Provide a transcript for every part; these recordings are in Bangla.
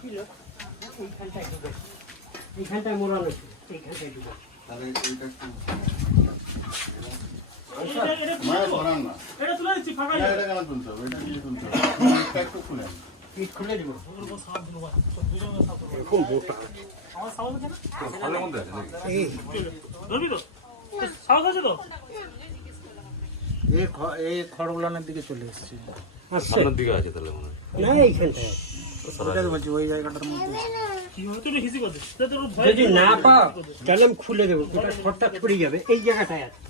ছিল এইখানটায় মোড়ানো ছিল এইখানটায় ঢুকেছে তাহলে এইটা একটু খড়গুলানের দিকে চলে এসেছে। আচ্ছা সামনের দিকে আছে তাহলে মনে হয়। না এইখানটায়। বলছি ওই জায়গাটার মধ্যে। যদি না পাও তাহলে আমি খুলে দেবো ওটা খড়টা পড়ে যাবে। এই জায়গাটায় আছে।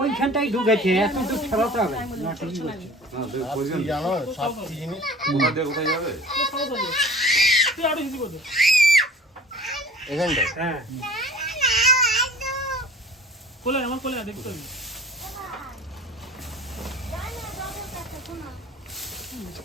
ওইখানটায় ঢুকেছে এত দূর হবে না ঠিকই করছে। না দেখ পজিশন কি জানো সব কি জিনিস কোথা দিয়ে কোথায় যাবে? তুই আরও হিসি করতে এখানটায়? হ্যাঁ। কোলে আমার কোলে দেখতে হবে মায়া লাগে আছে মনে হয়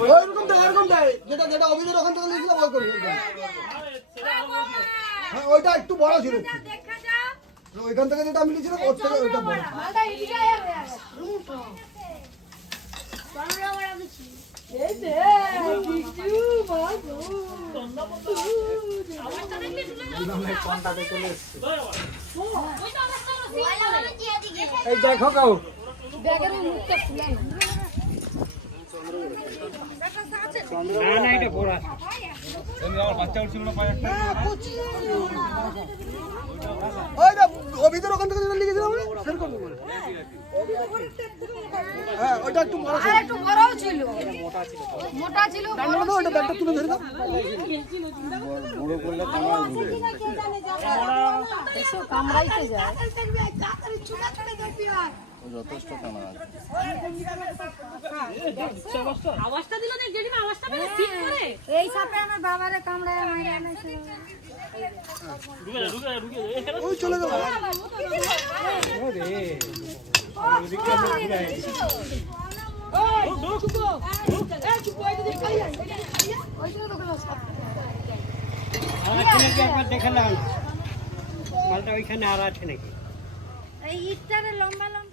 ওইরকম দেয় এরকম দেয় যেটা যেটা অভিযোগ ওখান থেকে লিখলে বল ওইটা। হ্যাঁ ওইটা একটু বড় ছিল। ওইখান থেকে যেটা আমি লিখছিলাম ওর থেকে ওইটা বড় দেখো কাউ না না এটা আমার বাচ্চা উঠছিল না ওখান থেকে। হ্যাঁ ওইটা একটু বড় আর একটু বড়ও ছিল। মোটা ছিল দাঁড়ানো তো ওইটা ব্যাগটা তুলে ধরে দাও। এসব কামড়াইতে যায় যথেষ্ট টানা আছে আওয়াজটা দিল দেখ জেঠিমা আওয়াজটা পেলে ঠিক করে। এই সাপে আমার বাবারে কামড়ায় মাইরা আনাইছে ঢুকে ঢুকে ঢুকে ওই চলে গেল আর আছে নাকি একবার দেখে মালটা ওইখানে আর আছে নাকি এই ইটটারে লম্বা লম্বা